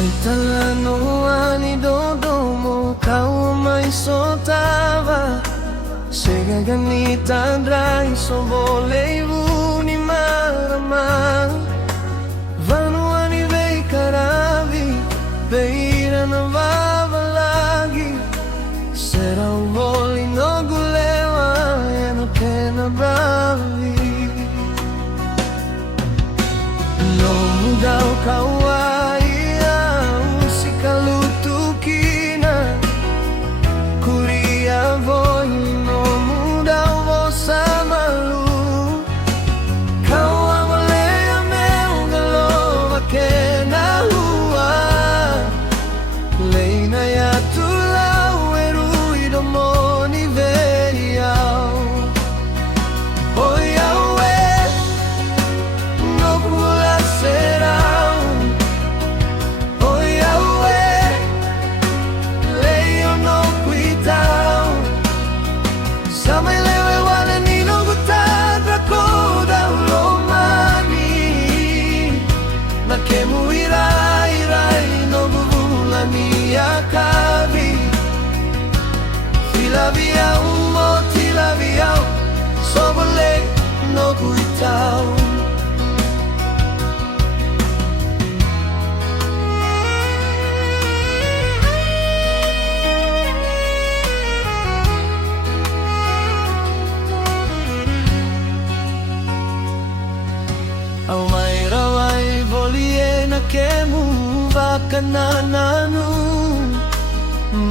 Talanoan idodomo kau may sotava Sega ganita drai so volevo ni marama Vanuan i vei caravi Beira na vava lagi Será o voli no gulewa E no pena bravi No mudau kawai Kalutukina Kuria voi no muda vossa malu Kau amalea meu galova que na rua Leina ya tulau eruido moni veriau Oi aue no pula será Kemu irai no bubula mia kavi Filaviau motilaviau Sobole no kuitau Kemu vakanananu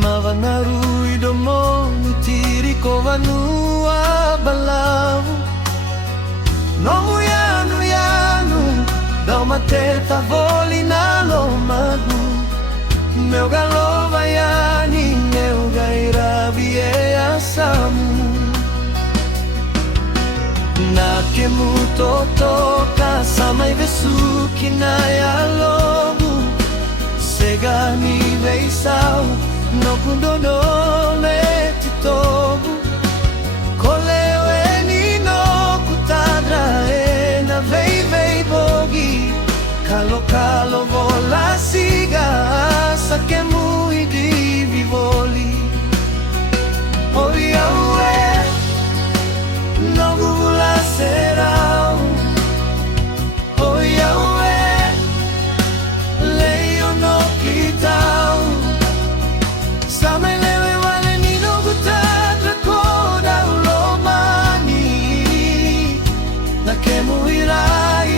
Mavanaru idomo nutiri kovanua balavu Nomu yanu Dá uma teta voli na lomadu Meu galo vaiani Meu gairavi e asamu Na kemu totoka Samai vesuki na ya lobu Sega ni veisau No kundono le titobu Koleo e ni no kutadra E na vei bogi Kalo vola siga Sakemu idi vivoli Oi aue No gula será Oi aue Leio no quitau Same lewe wale ni no gutadra koda ulomani Na kemu irai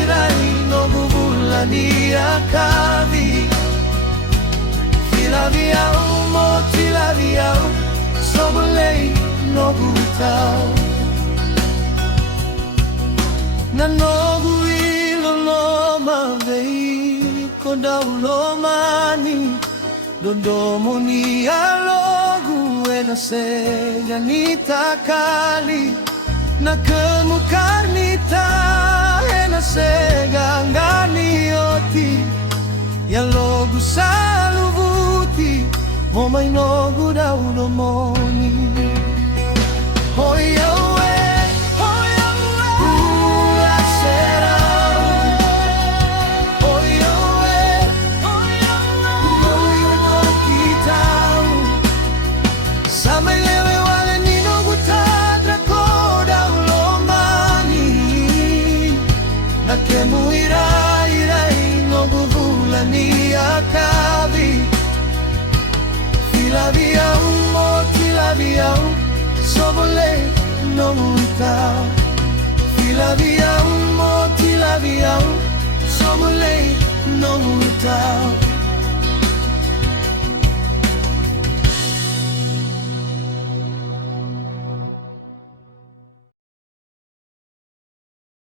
no gula ni akavi Filaviau motilaviau Sobolei no gutau Na nogu ilo loma vei Koda ulomani Dodomo ni alogu E na sega ni takali Na kemu karnita E na sega ngani oti Ya logu saluvuti Momai nogu da ulomoni Hoi aue Kemu irai no bubula ni akavi Filaviau motilaviau Sobole no muitau Filaviau motilaviau Sobole no muitau